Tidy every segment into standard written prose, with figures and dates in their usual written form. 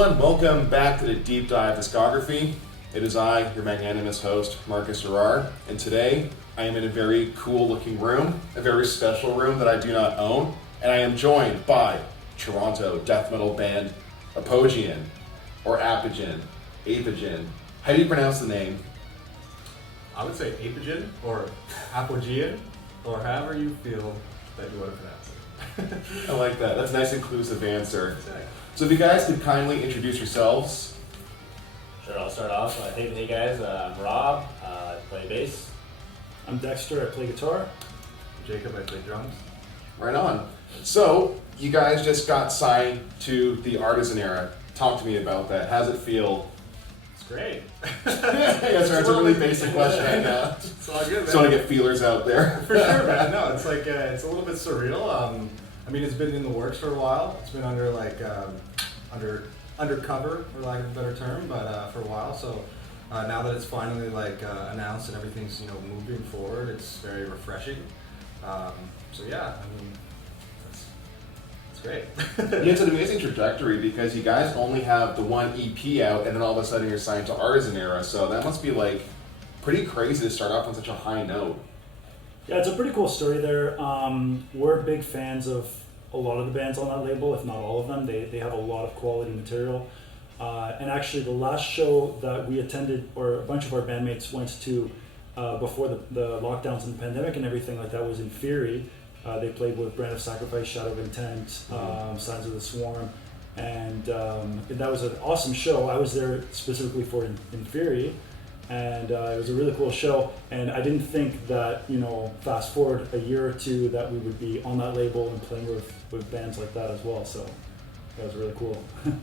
everyone, welcome back to the Deep Dive Discography. It is I, your magnanimous host, Marcus Arar, and today I am in a very cool looking room, a very special room that I do not own, and I am joined by Toronto death metal band Apogean, or Apogean, Apogean. How do you pronounce the name? I would say Apogean or Apogean, or however you feel that you want to pronounce it. I like that. That's a nice inclusive answer. Exactly. So if you guys could kindly introduce yourselves. Sure, I'll start off. Hey guys, I'm Rob, I play bass. I'm Dexter, I play guitar. Jacob, I play drums. Right on. So, you guys just got signed to the Artisan Era. Talk to me about that. How does it feel? It's great. That's a really basic question. It's all good, man. Just want to get feelers out there. For sure, man. No, it's like it's a little bit surreal. I mean, it's been in the works for a while. It's been under undercover, for lack of a better term, but for a while. So now that it's finally announced and everything's moving forward, it's very refreshing. So yeah, I mean, it's great. Yeah, it's an amazing trajectory because you guys only have the one EP out, and then all of a sudden you're signed to Artisan Era. So that must be pretty crazy to start off on such a high note. Yeah, it's a pretty cool story there. We're big fans of a lot of the bands on that label, if not all of them. They have a lot of quality material. And actually the last show that we attended, or a bunch of our bandmates went to before the lockdowns and the pandemic and everything like that, was in Fury. They played with Brand of Sacrifice, Shadow of Intent, Signs of the Swarm, and that was an awesome show. I was there specifically for in Fury. And it was a really cool show, and I didn't think that, fast forward a year or two, that we would be on that label and playing with bands like that as well, so that was really cool.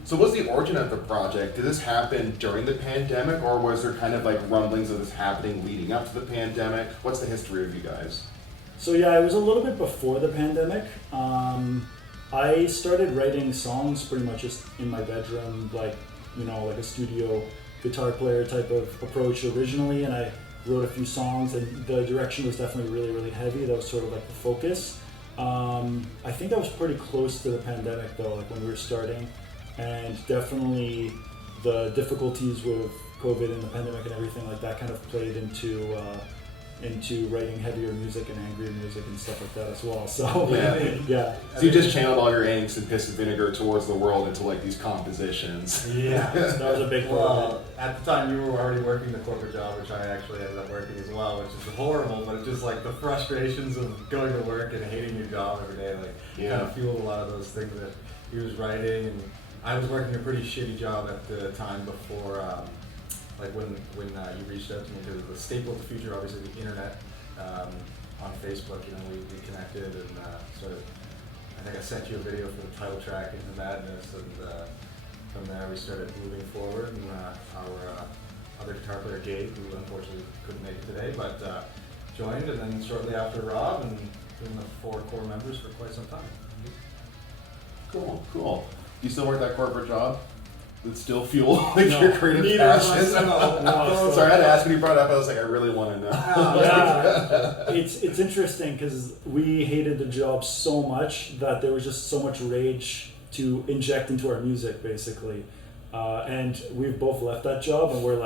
So what's the origin of the project? Did this happen during the pandemic, or was there kind of rumblings of this happening leading up to the pandemic? What's the history of you guys? So yeah, it was a little bit before the pandemic. I started writing songs pretty much just in my bedroom, like a studio guitar player type of approach originally, and I wrote a few songs, and the direction was definitely really, really heavy. That was sort of like the focus. I think that was pretty close to the pandemic though, when we were starting, and definitely the difficulties with COVID and the pandemic and everything like that kind of played into writing heavier music and angrier music and stuff like that as well. So yeah. So you just channeled all your angst and piss and vinegar towards the world into these compositions. Yeah, that was a big well, at the time you were already working the corporate job, which I actually ended up working as well, which is horrible, but it's just the frustrations of going to work and hating your job every day, kind of fueled a lot of those things that he was writing. And I was working a pretty shitty job at the time before when you reached out to me, because the staple of the future, obviously the internet, on Facebook, we connected, and I think I sent you a video for the title track, Into Madness, and from there we started moving forward, and our other guitar player, Gabe, who unfortunately couldn't make it today, but joined, and then shortly after Rob, and been the 4 core members for quite some time. Cool. Do you still work that corporate job? Would still fuel your creative passions? No. Sorry, I had to ask when you brought it up. I was like, I really want to know. Yeah, it's interesting because we hated the job so much that there was just so much rage to inject into our music, basically. And we've both left that job, and we're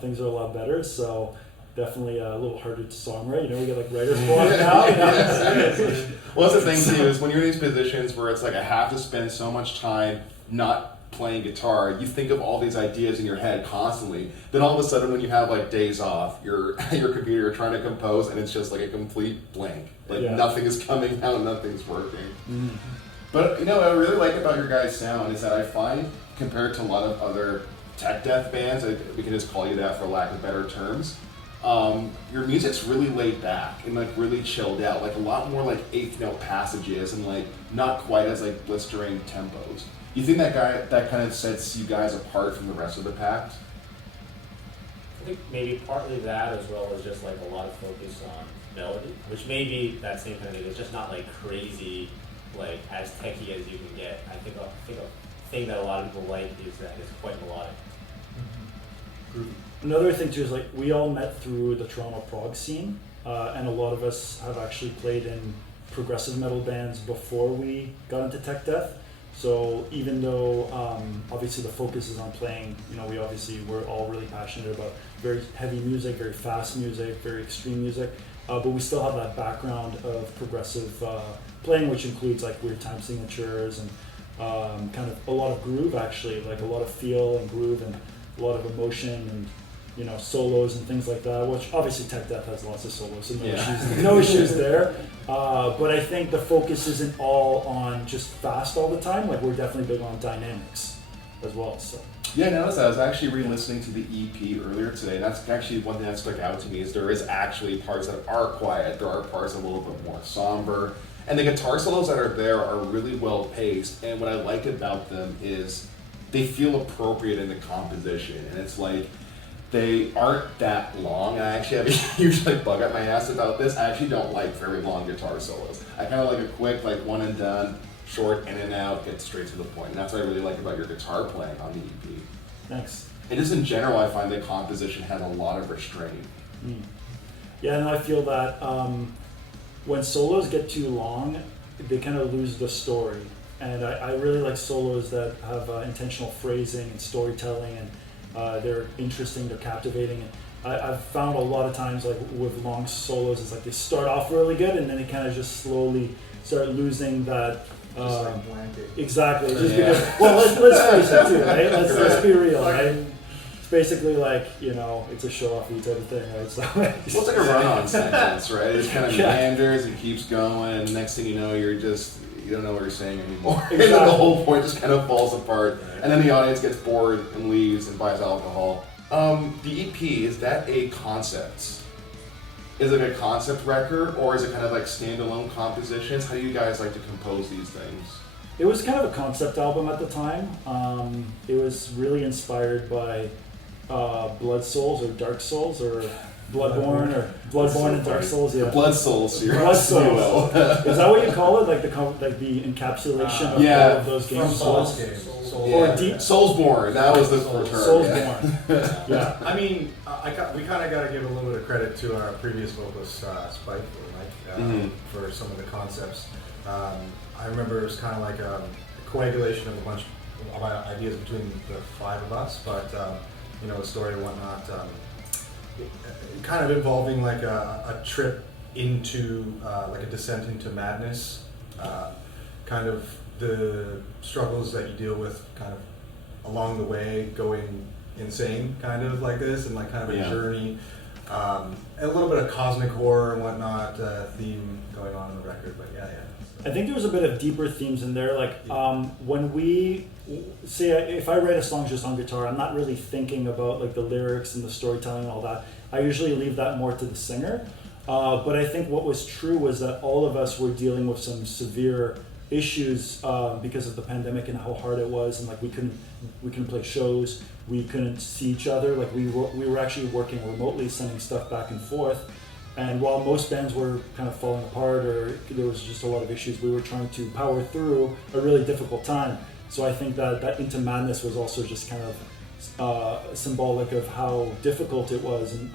things are a lot better. So definitely a little harder to songwrite. We get writer's block now. Well, that's the thing too, is when you're in these positions where it's I have to spend so much time not playing guitar, you think of all these ideas in your head constantly. Then all of a sudden, when you have days off, you're at your computer, you're trying to compose, and it's just a complete blank. Nothing is coming out, nothing's working. Mm-hmm. But what I really like about your guys' sound is that I find, compared to a lot of other tech death bands, we can just call you that for lack of better terms, your music's really laid back and really chilled out, a lot more eighth note passages and not quite as blistering tempos. You think that kind of sets you guys apart from the rest of the pack? I think maybe partly that, as well as just a lot of focus on melody, which may be that same kind of thing. It's just not crazy, as techy as you can get. I think a thing that a lot of people like is that it's quite melodic. Mm-hmm. Another thing too is we all met through the Toronto prog scene, and a lot of us have actually played in progressive metal bands before we got into tech death. So even though obviously the focus is on playing, we're all really passionate about very heavy music, very fast music, very extreme music, but we still have that background of progressive playing, which includes like weird time signatures and kind of a lot of groove, actually, like a lot of feel and groove and a lot of emotion and solos and things like that, which obviously Tech Death has lots of solos, so no issues there. But I think the focus isn't all on just fast all the time. Like we're definitely big on dynamics as well. So yeah, I noticed that. I was actually re-listening to the EP earlier today. That's actually one thing that stuck out to me is there is actually parts that are quiet. There are parts a little bit more somber. And the guitar solos that are there are really well paced. And what I like about them is they feel appropriate in the composition. And it's like, they aren't that long. I actually have a huge bug up my ass about this. I actually don't like very long guitar solos. I kind of like a quick, one and done, short, in and out, get straight to the point. And that's what I really like about your guitar playing on the EP. Thanks. And just in general, I find the composition has a lot of restraint. Yeah, and I feel that when solos get too long, they kind of lose the story. And I really like solos that have intentional phrasing and storytelling, and they're interesting, they're captivating. I've found a lot of times with long solos, it's like they start off really good and then they kind of just slowly start losing that. Exactly. Just because, well, let's face it too, right? Let's be real, right? It's basically it's a show-offy type of thing, right? So it's like a run-on sentence, right? It kind of meanders and keeps going, and next thing you know, you don't know what you're saying anymore. Exactly. And then the whole point just kind of falls apart. And then the audience gets bored and leaves and buys alcohol. The EP, is that a concept? Is it a concept record, or is it kind of like standalone compositions? How do you guys like to compose these things? It was kind of a concept album at the time. It was really inspired by Blood Souls or Dark Souls or Bloodborne or Bloodborne and Dark Souls. Yeah. Blood Souls series. Blood Souls. Is that what you call it? Like the encapsulation of all of those games? Souls games. Or Deep Soulsborne. That was the term. Soulsborne. Yeah. I mean, we kind of got to give a little bit of credit to our previous vocalist, Spike, or Mike, for some of the concepts. I remember it was kind of like a coagulation of a bunch of ideas between the five of us, but the story and whatnot, kind of involving like a trip into like a descent into madness, kind of the struggles that you deal with kind of along the way, going insane kind of like this, and like kind of a journey, and a little bit of cosmic horror and whatnot theme going on in the record, but yeah. I think there was a bit of deeper themes in there. Like when we say, if I write a song just on guitar, I'm not really thinking about like the lyrics and the storytelling and all that. I usually leave that more to the singer. But I think what was true was that all of us were dealing with some severe issues because of the pandemic and how hard it was, and like we couldn't play shows, we couldn't see each other. Like we were actually working remotely, sending stuff back and forth. And while most bands were kind of falling apart or there was just a lot of issues, we were trying to power through a really difficult time. So I think that Into Madness was also just kind of symbolic of how difficult it was and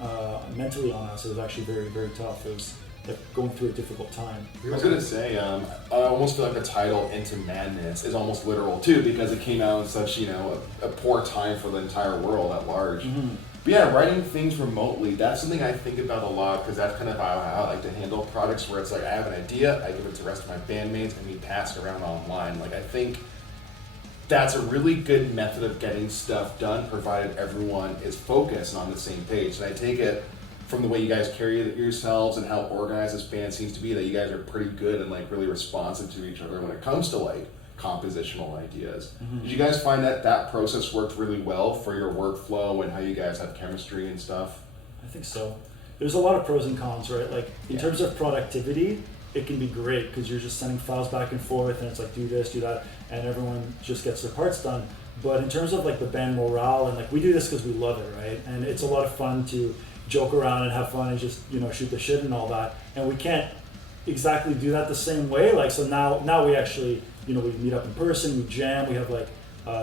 mentally on us. It was actually very, very tough. It was like going through a difficult time. I was gonna say, I almost feel like the title Into Madness is almost literal too, because it came out in such, a poor time for the entire world at large. Mm-hmm. But yeah, writing things remotely, that's something I think about a lot, because that's kind of how I like to handle projects, where it's like I have an idea, I give it to the rest of my bandmates, and we pass it around online. Like I think that's a really good method of getting stuff done, provided everyone is focused and on the same page. And I take it from the way you guys carry yourselves and how organized this band seems to be, that you guys are pretty good and like really responsive to each other when it comes to like compositional ideas. Mm-hmm. Did you guys find that process worked really well for your workflow and how you guys have chemistry and stuff? I think so. There's a lot of pros and cons, right? Like in terms of productivity, it can be great because you're just sending files back and forth and it's like do this, do that, and everyone just gets their parts done. But in terms of like the band morale, and like we do this because we love it, right? And it's a lot of fun to joke around and have fun and just shoot the shit and all that. And we can't exactly do that the same way. Like so now we actually we meet up in person, we jam, we have like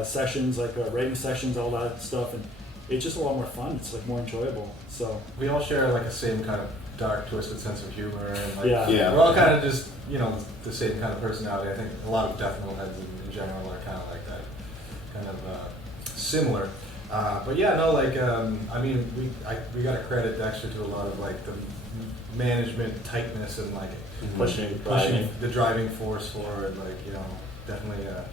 sessions, like writing sessions, all that stuff, and it's just a lot more fun. It's like more enjoyable. So we all share like a same kind of dark, twisted sense of humor, and like Yeah. we're all kind of just the same kind of personality. I think a lot of death metal heads in general are kind of like that, kind of similar. But yeah, no, like I mean, we got to credit Dexter to a lot of like the management tightness and like Pushing, the driving force forward. Like definitely a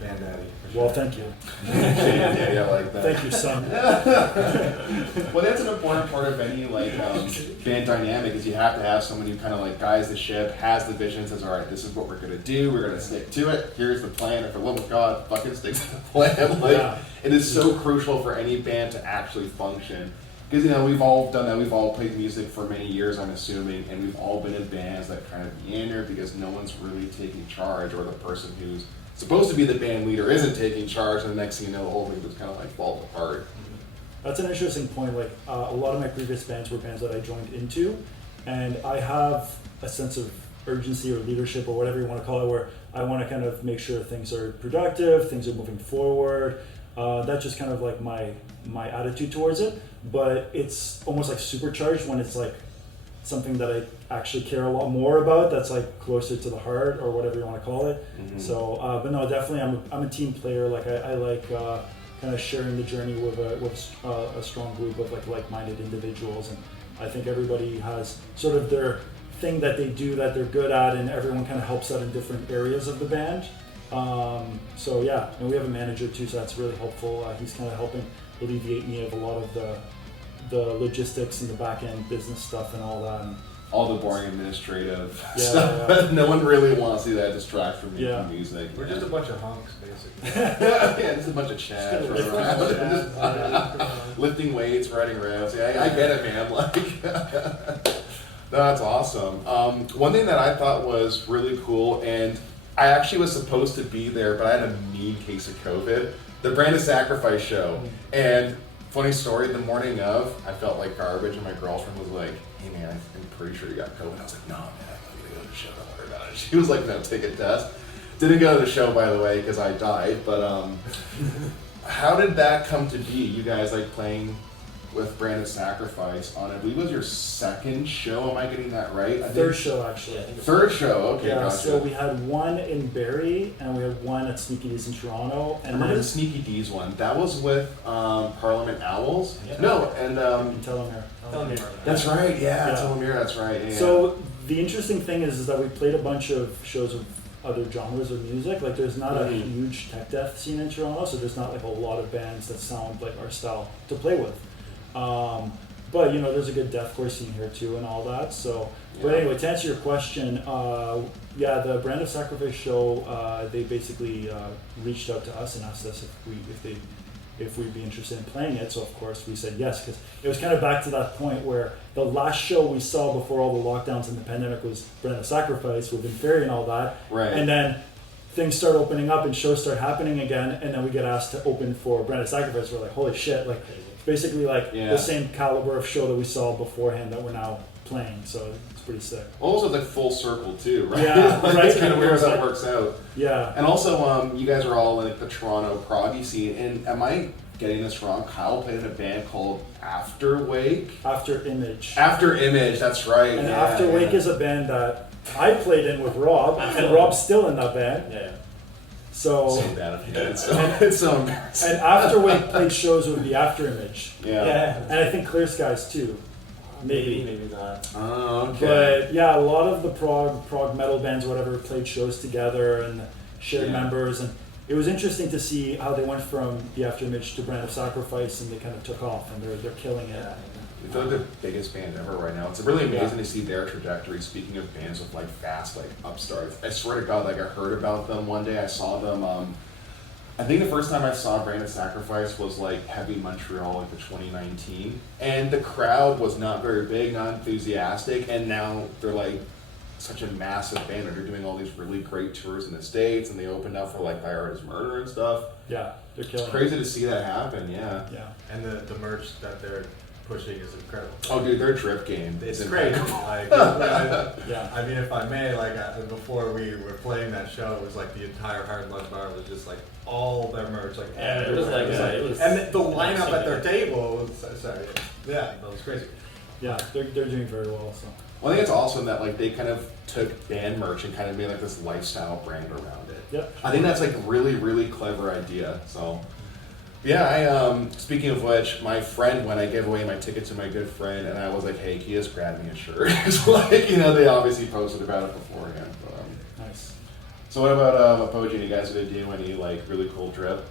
band daddy. For sure. Well, thank you. Yeah, I like that. Thank you, son. Well, that's an important part of any like band dynamic is you have to have someone who kind of like guides the ship, has the vision, says, all right, this is what we're gonna do. We're gonna stick to it. Here's the plan. And for the love of God, fucking stick to the plan. Like, it is so crucial for any band to actually function. Because we've all done that. We've all played music for many years, I'm assuming, and we've all been in bands that kind of meander because no one's really taking charge, or the person who's supposed to be the band leader isn't taking charge, and the next thing you know, the whole thing just kind of like falls apart. That's an interesting point. Like a lot of my previous bands were bands that I joined into, and I have a sense of urgency or leadership or whatever you want to call it, where I want to kind of make sure things are productive, things are moving forward. That's just kind of like my attitude towards it. But it's almost like supercharged when it's like something that I actually care a lot more about. That's like closer to the heart or whatever you want to call it. Mm-hmm. So, but no, definitely, I'm a team player. Like I like kind of sharing the journey with a strong group of like-minded individuals, and I think everybody has sort of their thing that they do that they're good at, and everyone kind of helps out in different areas of the band. So yeah, and we have a manager too, so that's really helpful. He's kind of helping alleviate me of a lot of the logistics and the back end business stuff and all that. And all the boring administrative stuff. Yeah. No one really wants to see that distract from making music. We're just a bunch of hunks, basically. Yeah, just a bunch of chads running around. Lifting weights, riding rails. Yeah, I get it, man. Like, that's awesome. One thing that I thought was really cool, and I actually was supposed to be there, but I had a mean case of COVID. The Brand of Sacrifice show. And funny story, the morning of, I felt like garbage, and my girlfriend was like, hey man, I'm pretty sure you got COVID. I was like, no man, I'm gonna go to the show, don't worry about it. She was like, no, take a test. Didn't go to the show, by the way, because I died, but how did that come to be? You guys like playing with Brand of Sacrifice on, I believe it was your second show, am I getting that right? Third show, actually. Third show, okay, yeah, gotcha. So we had one in Barrie, and we had one at Sneaky D's in Toronto. And I remember the Sneaky D's one. That was with Parliament Owls? Yeah. No, and Telomere. That's right, yeah. Telomere, that's right. Yeah. So the interesting thing is that we played a bunch of shows of other genres of music. Like there's not a huge tech death scene in Toronto, so there's not like a lot of bands that sound like our style to play with. But there's a good deathcore scene here too and all that. So, but anyway, to answer your question, the Brand of Sacrifice show, they basically reached out to us and asked us if we'd be interested in playing it. So of course we said yes, because it was kind of back to that point where the last show we saw before all the lockdowns and the pandemic was Brand of Sacrifice with Inferi and all that. Right. And then things start opening up and shows start happening again, and then we get asked to open for Brand of Sacrifice. We're like, holy shit, like basically like the same caliber of show that we saw beforehand that we're now playing. So it's pretty sick. Also like full circle too, right? Yeah, like, right. It's kind of weird how that works out. Yeah. And also, you guys are all in like the Toronto proggy scene, and am I getting this wrong? Kyle played in a band called After Wake? After Image. After Image, that's right. And After Wake is a band that I played in with Rob, and Rob's still in that band. Yeah. So bad if you did. It's so embarrassing. And After Wake played shows with the After Image. Yeah. And I think Clear Skies too. Maybe not. Oh, okay. But yeah, a lot of the prog metal bands or whatever played shows together and shared members, and it was interesting to see how they went from the After Image to Brand of Sacrifice, and they kind of took off, and they're killing it. I feel like the biggest band ever right now. It's really amazing to see their trajectory. Speaking of bands with like fast like upstarts, I swear to God, like I heard about them one day. I saw them. I think the first time I saw Brand of Sacrifice was like Heavy Montreal, like the 2019, and the crowd was not very big, not enthusiastic, and now they're like such a massive band, and they're doing all these really great tours in the States, and they opened up for like Thy Art Is Murder and stuff. Yeah, they're killing. It's crazy to see that happen. Yeah. And the merch that they're pushing is incredible. Oh, dude, their drip game. It's crazy. Like, I mean, if I may, like before we were playing that show, it was like the entire Hard Lunch Bar was just like all their merch, like it was like it was, and the lineup at their table was that was crazy. Yeah, they're doing very well. So. Well, I think it's awesome that like they kind of took band merch and kind of made like this lifestyle brand around it. Yep. I think that's like really clever idea. So yeah, speaking of which, my friend, when I gave away my ticket to my good friend, and I was like, hey, can you just grab me a shirt? It's like, you know, they obviously posted about it beforehand. But, Nice. so what about Apogee? You guys gonna do any like really cool drip?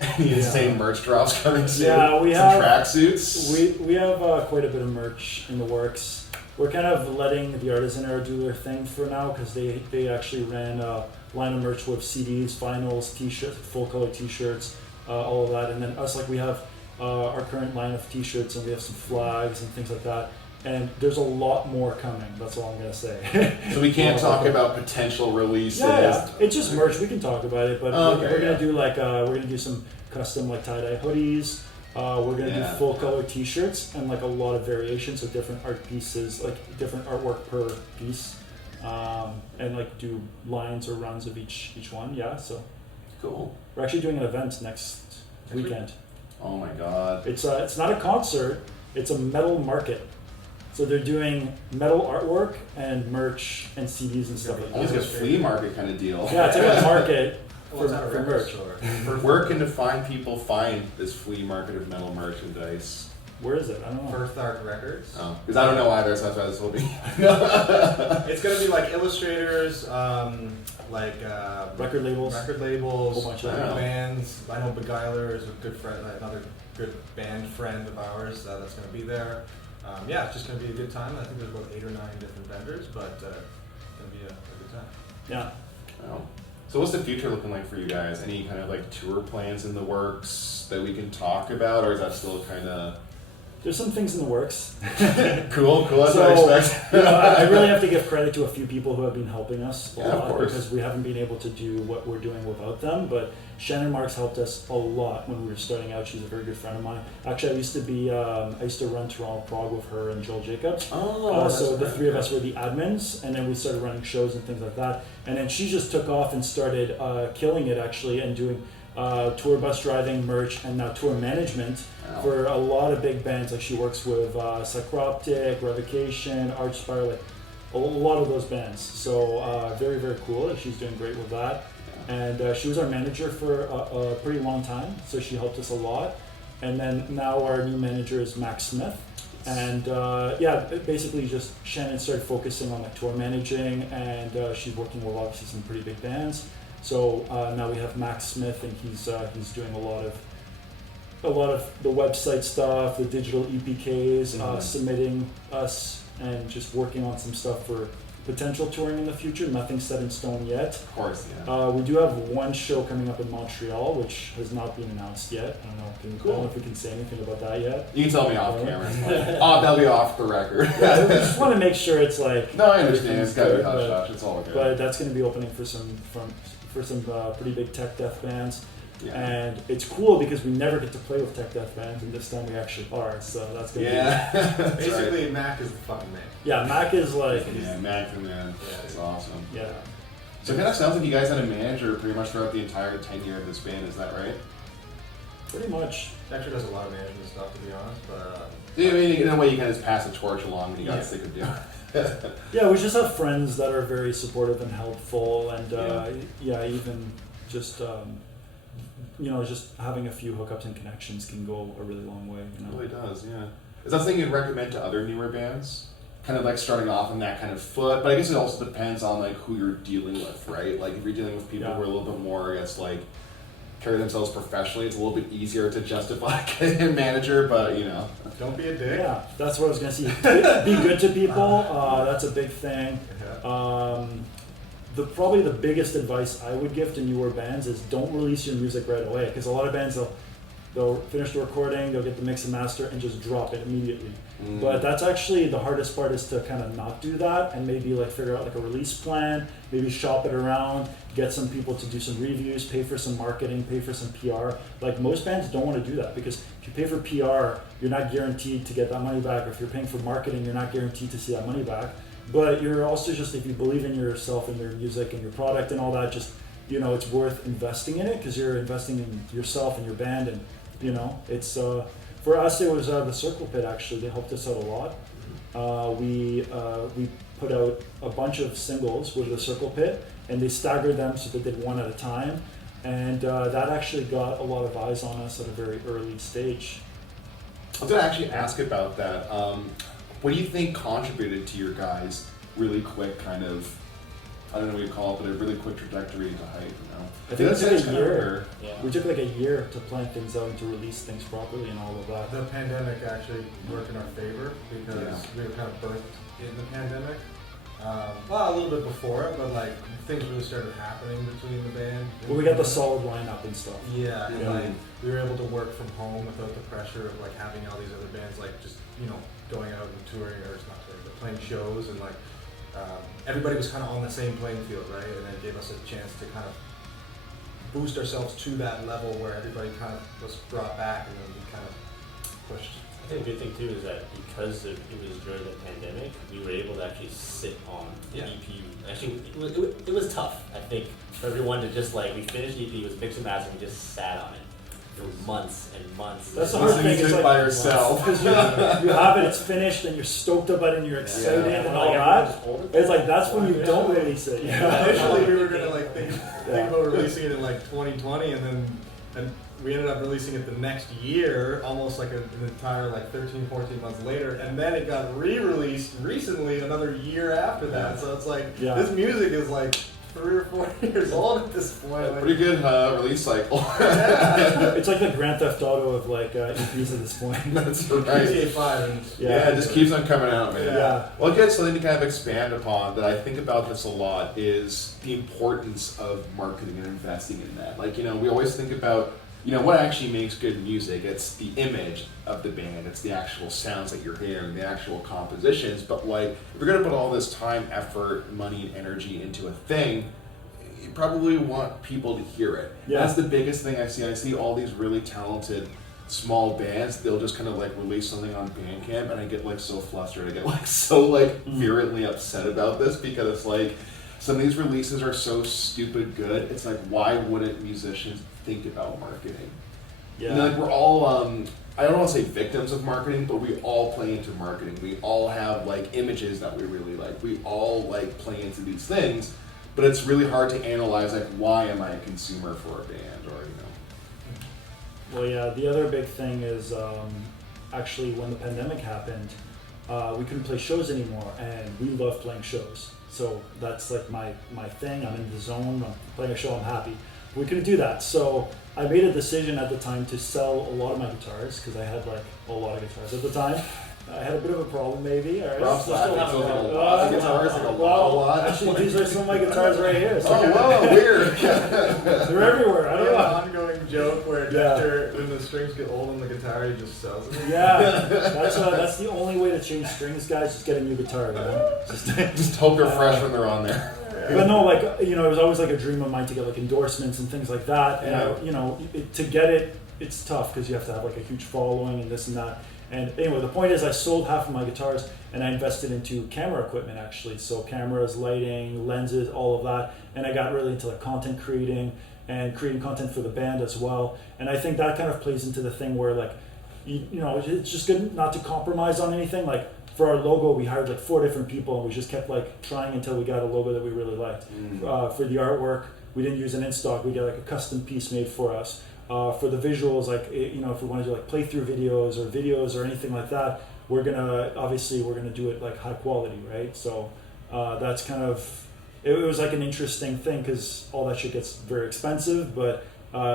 Any insane merch drops coming soon? Yeah, we Some have tracksuits. We have quite a bit of merch in the works. We're kind of letting the Artisan Era do their thing for now because they actually ran a line of merch with CDs, vinyls, T-shirts, full color T-shirts, all of that, and then us, like, we have our current line of T-shirts, and we have some flags and things like that. And there's a lot more coming. That's all I'm gonna say. So we can't talk about potential releases. Yeah, it's just merch. We can talk about it, but we're gonna do like we're gonna do some custom like tie-dye hoodies. We're gonna do full color T-shirts and like a lot of variations, so different art pieces, like different artwork per piece, and like do lines or runs of each one. Yeah, so Cool. we're actually doing an event next weekend. Oh my god. It's not a concert. It's a metal market. So they're doing metal artwork and merch and CDs and stuff like Almost like a that. flea market kind of deal. Yeah, it's like a market Well, it's for not a record merch. store. Where can the fine people find this flea market of metal merchandise? Where is it? I don't know. First Arc Records. Oh, because I don't know either, so that's why this will be. It's gonna be like illustrators, like Record labels. record labels, Whole bunch of them. bands. I know Beguiler is a good friend, another good band friend of ours that's gonna be there. Yeah, it's just gonna be a good time. I think there's about 8 or 9 different vendors, but it's gonna be a good time. Yeah. Oh. So what's the future looking like for you guys? Any kind of like tour plans in the works that we can talk about, or is that still kind of There's some things in the works. cool? That's So, what I expect. I really have to give credit to a few people who have been helping us a Yeah, of lot course. because we haven't been able to do what we're doing without them. But Shannon Marks helped us a lot when we were starting out. She's a very good friend of mine. Actually, I used to run Toronto Prague with her and Joel Jacobs. So the three of us were the admins, and then we started running shows and things like that. And then she just took off and started killing it actually, and doing tour bus driving, merch, and now tour management for a lot of big bands. Like she works with Psychroptic, Revocation, Archspire, like a lot of those bands. So very, very cool. She's doing great with that. And she was our manager for a pretty long time, so she helped us a lot. And then now our new manager is Max Smith. And basically just Shannon started focusing on like tour managing, and she's working with obviously some pretty big bands. So now we have Max Smith, and he's doing a lot of the website stuff, the digital EPKs, submitting us, and just working on some stuff for potential touring in the future. Nothing set in stone yet. Of course, yeah. We do have one show coming up in Montreal, which has not been announced yet. I don't know. I don't know if we can say anything about that yet. You can tell me off camera. It's fine. That'll be off the record. Yeah, we just want to make sure it's like. No, I understand. It's gotta be good, hush hush. It's all good. But that's going to be opening for some pretty big tech death bands. Yeah. And it's cool because we never get to play with tech death bands, and this time we actually are. So that's gonna That's Basically, right. Mac is the fucking man. Yeah, Mac is like. Yeah, Mac the man. Yeah. It's awesome. Yeah. So it kind of sounds like you guys had a manager pretty much throughout the entire tenure of this band. Is that right? Pretty much. Actually, does a lot of management stuff, to be honest. But Yeah, I mean, in a way, you kind of just pass the torch along when you got Yeah. sick of doing it. Yeah, we just have friends that are very supportive and helpful, and even just just having a few hookups and connections can go a really long way. You It know? really does, yeah. Is that something you'd recommend to other newer bands? Kind of like starting off on that kind of foot, but I guess it also depends on like who you're dealing with, right? Like if you're dealing with people who are a little bit more, I guess, like carry themselves professionally, it's a little bit easier to justify getting a manager, but you know. don't be a dick. Yeah, that's what I was gonna say. Be good to people. That's a big thing. Yeah. Probably the biggest advice I would give to newer bands is don't release your music right away, because a lot of bands they'll finish the recording, they'll get the mix and master, and just drop it immediately. But that's actually the hardest part, is to kind of not do that, and maybe like figure out like a release plan, maybe shop it around, get some people to do some reviews, pay for some marketing, pay for some PR. Like most bands don't want to do that, because if you pay for PR, you're not guaranteed to get that money back. Or if you're paying for marketing, you're not guaranteed to see that money back. But you're also just, if you believe in yourself and your music and your product and all that, just, it's worth investing in it, because you're investing in yourself and your band. And, it's, for us, it was the Circle Pit, actually. They helped us out a lot. we put out a bunch of singles with the Circle Pit, and they staggered them so they did one at a time, and that actually got a lot of eyes on us at a very early stage. I was going to actually ask about that. What do you think contributed to your guys' really quick kind of, I don't know what you call it, but a really quick trajectory to hype, you know? I think it took a year. Yeah. We took like a year to plan things out and to release things properly and all of that. The pandemic actually worked in our favor because we were kind of birthed in the pandemic. Well, a little bit before it, but like things really started happening between the band. Well, we got the solid lineup and stuff. Yeah, and like we were able to work from home without the pressure of like having all these other bands like just going out and touring, or it's not touring, but playing shows, and like everybody was kind of on the same playing field, right? And it gave us a chance to kind of boost ourselves to that level where everybody kind of was brought back, and then we kind of pushed. I think the good thing too is that because it was during the pandemic, we were able to actually sit on the EP. Actually, it was tough, I think, for everyone to just like, we finished the EP, it was mix and master, and we just sat on it for months and months. That's the hard thing. It's like by yourself. Because you have it, it's finished, and you're stoked about it, and you're excited and all like, that. It's like that's when you don't release it. Initially, we were gonna like think about releasing it in like 2020, and we ended up releasing it the next year, almost like an entire like 13, 14 months later, and then it got re-released recently another year after that. So it's like this music is like 3 or 4 years old at this point. Like, pretty good release cycle. It's like the Grand Theft Auto of like EPs at this point. That's right. GTA 5. And It just keeps on coming out, man. Yeah. Well, I guess something to kind of expand upon that I think about this a lot is the importance of marketing and investing in that. Like, we always think about, what actually makes good music. It's the image of the band. It's the actual sounds that you're hearing, the actual compositions. But like, if you're going to put all this time, effort, money, and energy into a thing, you probably want people to hear it. Yeah. That's the biggest thing I see. I see all these really talented small bands, they'll just kind of like release something on Bandcamp, and I get like so flustered. I get like so like virulently upset about this, because it's like some of these releases are so stupid good. It's like, why wouldn't musicians think about marketing? Yeah. Like we're all I don't want to say victims of marketing, but we all play into marketing. We all have like images that we really like. We all like play into these things, but it's really hard to analyze like, why am I a consumer for a band, or Well, yeah, the other big thing is actually when the pandemic happened, we couldn't play shows anymore, and we love playing shows. So that's like my thing. I'm in the zone. I'm playing a show. I'm happy. We couldn't do that. So I made a decision at the time to sell a lot of my guitars, because I had like a lot of guitars at the time. I had a bit of a problem, maybe. All right. Rob's laughing. laughing. So a lot of guitars, like a lot. Actually, these are some of my guitars right here. So Oh, whoa, weird. they're everywhere. I don't know. Ongoing joke where after when the strings get old on the guitar, he just sells them. Yeah, that's the only way to change strings, guys. Just get a new guitar, Just hope they're fresh when they're on there. But no, like, it was always like a dream of mine to get like endorsements and things like that. And to get it, it's tough because you have to have like a huge following and this and that. And anyway, the point is, I sold half of my guitars and I invested into camera equipment, actually. So cameras, lighting, lenses, all of that. And I got really into like content creating and creating content for the band as well. And I think that kind of plays into the thing where like, it's just good not to compromise on anything. Like for our logo, we hired like 4 different people, and we just kept like trying until we got a logo that we really liked. For the artwork, we didn't use an in-stock. We got like a custom piece made for us. For the visuals, like if we want to do like playthrough videos or anything like that, we're gonna do it like high quality, right? So that's kind of it was like an interesting thing, because all that shit gets very expensive, but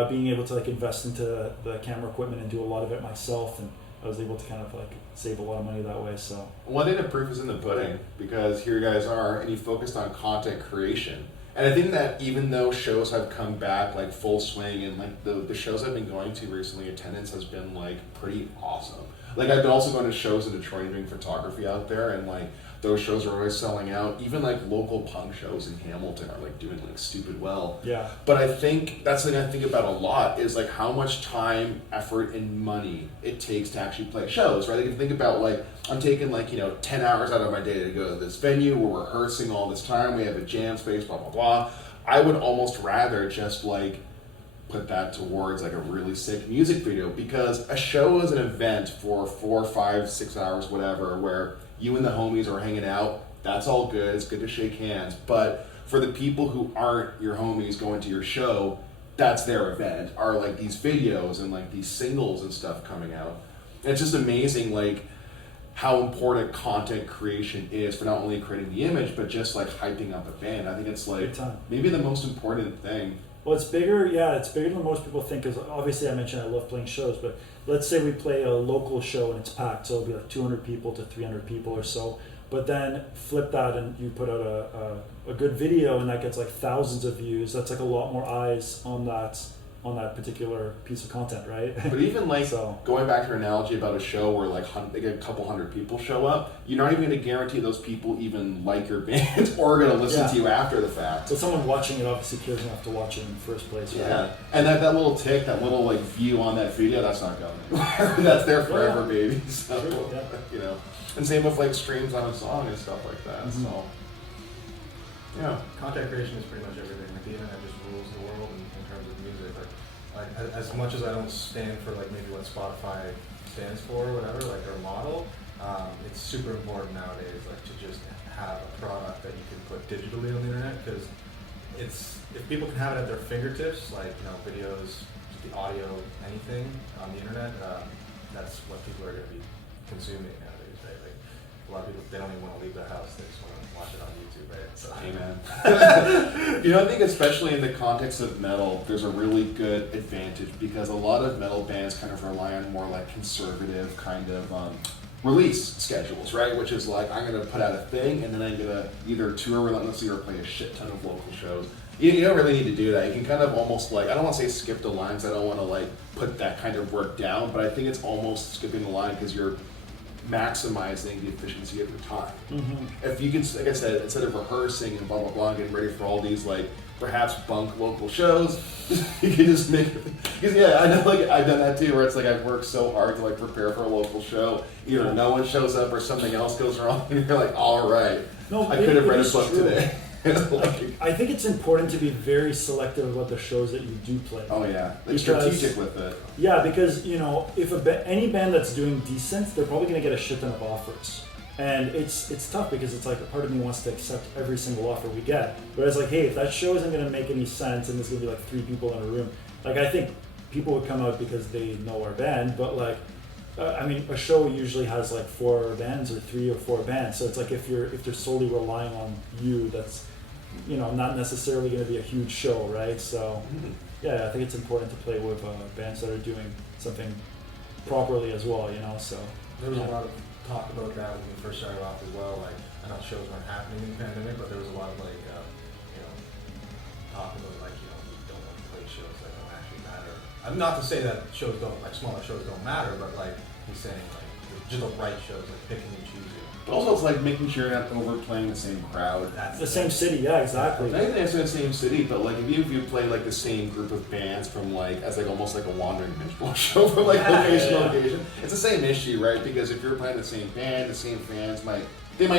being able to like invest into the camera equipment and do a lot of it myself, and I was able to kind of like save a lot of money that way. So one day the proof is in the pudding, because here you guys are, and you focused on content creation. And I think that even though shows have come back like full swing, and like the shows I've been going to recently, attendance has been like pretty awesome. Like I've been also going to shows in Detroit and doing photography out there, and like those shows are always selling out. Even like local punk shows in Hamilton are like doing like stupid well. yeah. But I think that's the thing I think about a lot, is like how much time, effort, and money it takes to actually play shows, right? Like if you think about like, I'm taking like, 10 hours out of my day to go to this venue, we're rehearsing all this time, we have a jam space, blah, blah, blah. I would almost rather just like put that towards like a really sick music video, because a show is an event for 4, 5, 6 hours, whatever, where you and the homies are hanging out. That's all good. It's good to shake hands. But for the people who aren't your homies going to your show, that's their event, are like these videos and like these singles and stuff coming out. And it's just amazing, like, how important content creation is for not only creating the image, but just like hyping up a band. I think it's like maybe the most important thing. Well, it's bigger, yeah, it's bigger than most people think, because obviously I mentioned I love playing shows, but let's say we play a local show and it's packed, so it'll be like 200 people to 300 people or so. But then flip that and you put out a good video and that gets like thousands of views. That's like a lot more eyes on that particular piece of content, right? But even like so, going back to your analogy about a show where like they get a couple hundred people show up, you're not even going to guarantee those people even like your band or are going to listen to you after the fact. So someone watching it obviously cares enough to watch it in the first place, right? Yeah, and that little tick, that little like view on that video, that's not going anywhere. That's there forever, baby. So, you know, and same with like streams on a song and stuff like that. Mm-hmm. So, yeah, content creation is pretty much everything. Like the internet just rules the world in terms of music. Like as much as I don't stand for like maybe what Spotify stands for or whatever, like their model, it's super important nowadays, like to just have a product that you can put digitally on the internet, because if people can have it at their fingertips, like, you know, videos, the audio, anything on the internet, that's what people are going to be consuming nowadays, right? Like a lot of people, they don't even want to leave their house; they just want to watch it on YouTube, right? So. Amen. You know, I think especially in the context of metal, there's a really good advantage, because a lot of metal bands kind of rely on more like conservative kind of release schedules, right? Which is like, I'm going to put out a thing and then I'm going to either tour relentlessly or play a shit ton of local shows. You don't really need to do that. You can kind of almost like, I don't want to say skip the lines, I don't want to like put that kind of work down, but I think it's almost skipping the line because you're maximizing the efficiency of your time. Mm-hmm. If you can, like I said, instead of rehearsing and blah blah blah, getting ready for all these like perhaps bunk local shows, you can just make it. Because I know, like I've done that too, where it's like I've worked so hard to like prepare for a local show, either no one shows up or something else goes wrong, and you're like, all right, I could have read a book today. I think it's important to be very selective about the shows that you do play. Oh yeah, like strategic with it. Yeah, because you know, if any band that's doing decent, they're probably going to get a shit ton of offers, and it's tough because it's like a part of me wants to accept every single offer we get. Whereas like, hey, if that show isn't going to make any sense and there's going to be like 3 people in a room, like I think people would come out because they know our band, but like. I mean, a show usually has like 4 bands or 3 or 4 bands, so it's like if they're solely relying on you, that's, you know, not necessarily going to be a huge show, right? So, yeah, I think it's important to play with bands that are doing something properly as well, you know. So there was a lot of talk about that when we first started off as well. Like, I know shows weren't happening in the pandemic, but there was a lot of like, you know, talk about like, you know, we don't want to play shows that don't actually matter. I'm not to say that shows don't, like smaller shows don't matter, but like. He's saying like just the right shows, like picking and choosing. But also it's like making sure you're not overplaying the same crowd. The same city, yeah, exactly. Not even necessarily the same city, but like if you play like the same group of bands from like as like almost like a wandering minstrel show from like location to location, it's the same issue, right? Because if you're playing the same band, the same fans might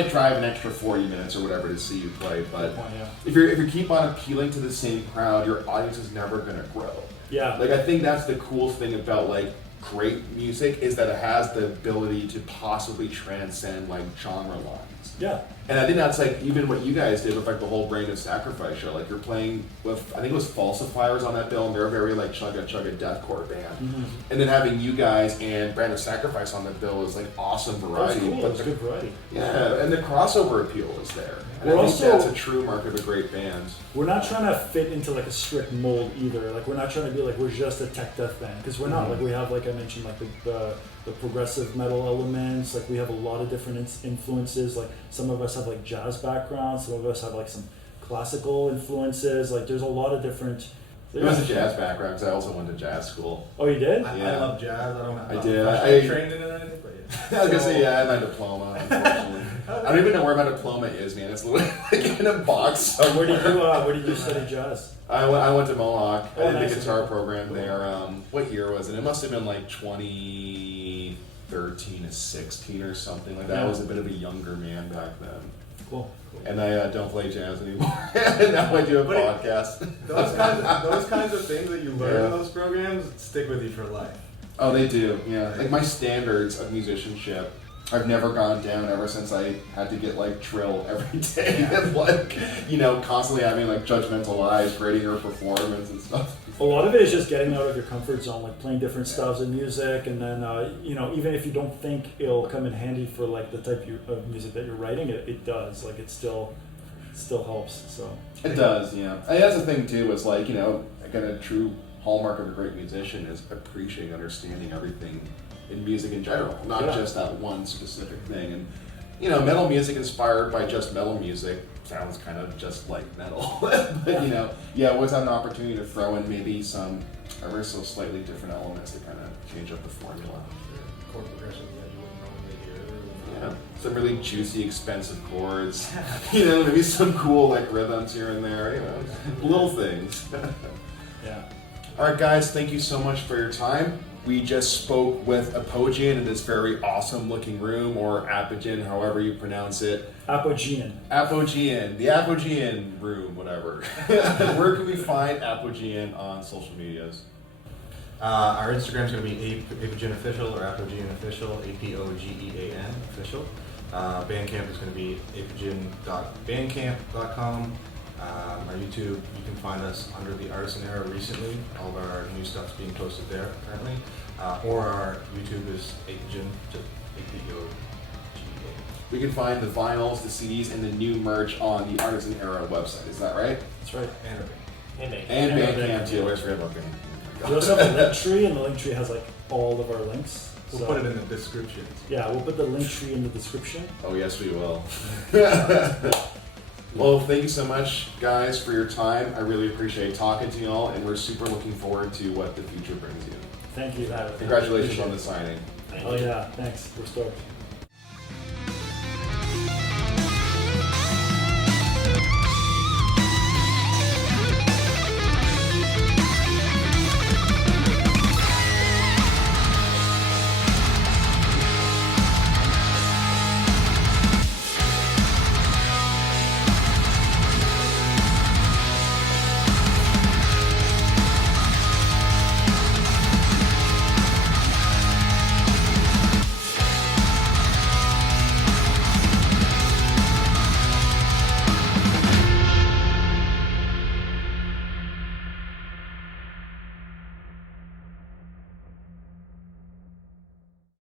drive an extra 40 minutes or whatever to see you play. But if you keep on appealing to the same crowd, your audience is never gonna grow. Yeah. Like I think that's the cool thing about like great music, is that it has the ability to possibly transcend like genre lines. Yeah. And I think that's like even what you guys did with like the whole Brain of Sacrifice show. Like you're playing with, I think it was Falsifiers on that bill, and they're a very like chugga deathcore band. Mm-hmm. And then having you guys and Brain of Sacrifice on the bill is like awesome variety. That's cool. That's good variety. Yeah, and the crossover appeal is there. And I think that's a true mark of a great band. We're not trying to fit into like a strict mold either. Like we're not trying to be like we're just a tech death band, because we're not. Like we have, like I mentioned, like the progressive metal elements. Like we have a lot of different influences. Like some of us have like jazz backgrounds. Some of us have like some classical influences. Like there's a lot of different. It was a jazz background because I also went to jazz school. Oh, you did? I love jazz. I did. I trained in it or anything, but yeah. I was gonna say, yeah, I had my diploma, unfortunately. I don't even know where my diploma is, man. It's literally like in a box. Where did you study jazz? I went to Mohawk. I did the guitar program there. What year was it? It must have been like 2013 to 16 or something like that. I was a bit of a younger man back then. Cool. And I don't play jazz anymore. Now I do a podcast. Those kinds of things that you learn in those programs stick with you for life. Oh, they do, yeah. Like my standards of musicianship I've never gone down ever since I had to get like trill every day and like, you know, constantly having like judgmental eyes grading your performance and stuff. A lot of it is just getting out of your comfort zone, like playing different styles of music, and then you know, even if you don't think it'll come in handy for like the type of music that you're writing, it does. Like it still helps. So it does, yeah. And that's the thing too. Is like, you know, again, a true hallmark of a great musician is appreciating, understanding everything in music in general, not just that one specific thing. And you know, metal music inspired by just metal music sounds kind of just like metal. But you know, yeah, always have an opportunity to throw in maybe some ever so slightly different elements to kind of change up the formula. Chord progressions that you wouldn't normally hear. Yeah, some really juicy, expensive chords. You know, maybe some cool like rhythms here and there. You know, little things. yeah. All right, guys, thank you so much for your time. We just spoke with Apogean in this very awesome looking room, or Apogean, however you pronounce it. Apogean. Apogean, the Apogean room, whatever. Where can we find Apogean on social medias? Our Instagram is going to be Apogean Official or Apogean Official, APOGEAN Official. Bandcamp is going to be apogean.bandcamp.com. Our YouTube, you can find us under the Artisan Era recently. All of our new stuff's being posted there currently. Or our YouTube is Apogean, just APOGEA. We can find the vinyls, the CDs, and the new merch on the Artisan Era website. Is that right? That's right. And Bandcamp too. I always forget about Bandcamp. We also have a link tree, and the link tree has like all of our links. We'll put it in the description. Yeah, we'll put the link tree in the description. Oh yes, we will. Well, thank you so much, guys, for your time. I really appreciate talking to y'all, and we're super looking forward to what the future brings you. Thank you. Congratulations on the signing. Thank Oh you. yeah, thanks. We're stoked.